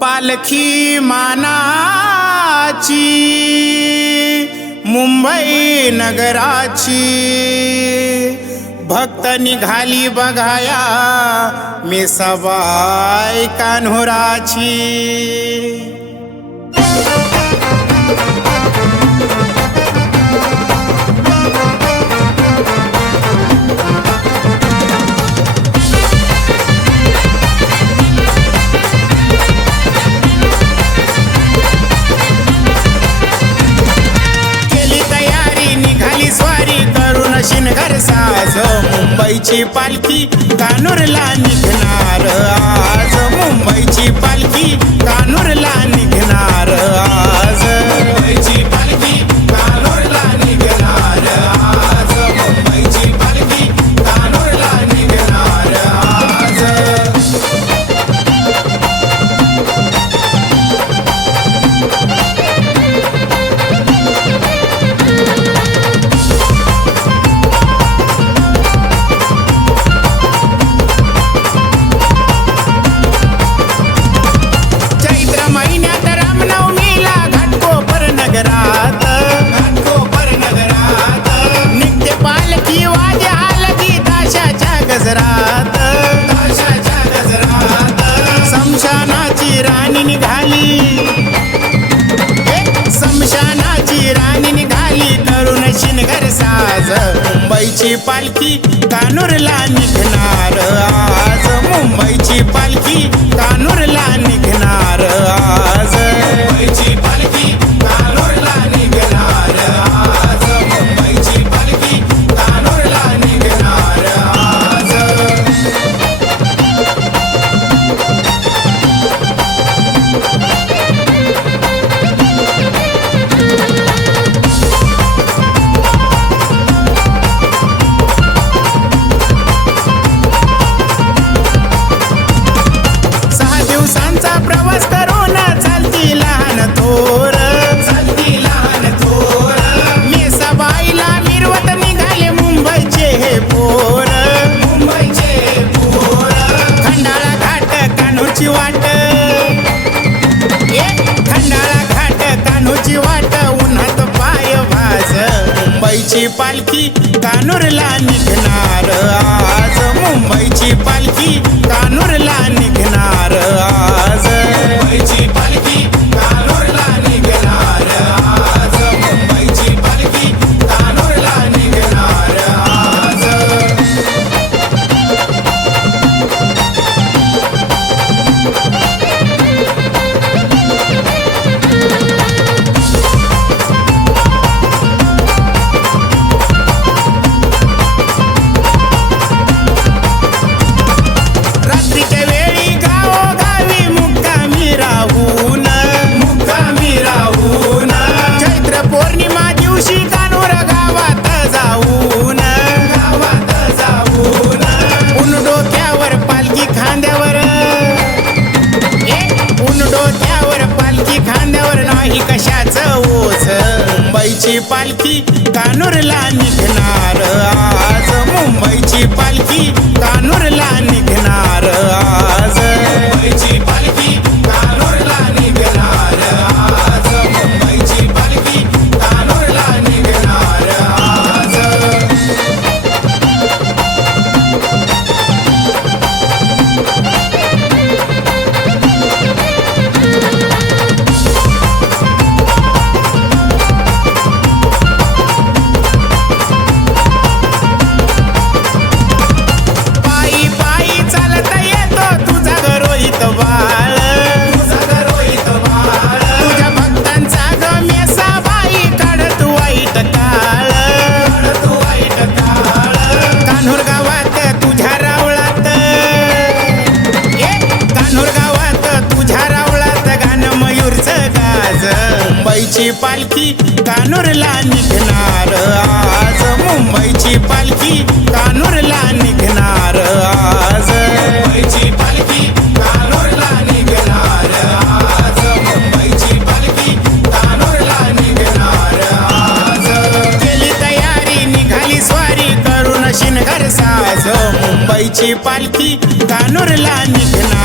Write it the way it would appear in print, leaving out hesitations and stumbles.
पालखी मानाची मुंबई नगराची भक्त निघाली बघाया मेसाबाई कान्होराची। शिनगर साज मुंबईची पालखी कान्होरला निघणार आज, मुंबईची पालखी कान्होरला निघणार आज, मुंबईची पालखी कान्होरला निघणार आज, मुंबईची पालखी कान्होरला निघणार आज। मुंबईची पालखी कान्होरला निघणार आज, मुंबईची पालखी कान्होरला निघणार आज, मुंबईची पालखी कान्होरला निघणार आज, मुंबईची पालखी कान्होरला निघणार आज। प्रवास करून चालती लहान थोर, चालती लहान थोर, मेसाबाईला मिरवत निघाले मुंबईचे हे पोर, मुंबईचे हे पोर। खंडाळा घाट कान्होची वाट, खंडाळा घाट कान्होची वाट, उन्हात पाय भाज मुंबईची पालखी कान्होरला निघणार आज, मुंबईची पालखी कान्होरला निघणार आज, मुंबईची पालखी कान्होरला निघणार आज, मुंबईची पालखी कान्होरला निघणार आज। रात्रीच्या वेळी गावोगावी मुक्कामी राहून, मुक्कामी राहून, चैत्र पौर्णिमा दिवशी कान्होर गावात जाऊन, गावात जाऊन, ऊन डोक्यावर पालखी खांद्यावर, ऊन डोक्यावर पालखी खांद्यावर, नाही कशाचं ओझ मुंबईची पालखी कान्होरला निघणार आज, मुंबईची पालखी कान्होरला निघणार आज, मुंबईची पालखी कान्होरला निघणार आज, मुंबईची पालखी कान्होरला निघणार आज। मुंबईची पालखी कान्होरला निघणार आज, मुंबईची पालखी कान्होरला निघणार आज, मुंबईची पालखी कान्होरला निघणार आज, मुंबईची पालखी कान्होरला निघणार आज। केली तयारी निघाली स्वारी करून शिनगर साज मुंबईची पालखी कान्होरला निघणार।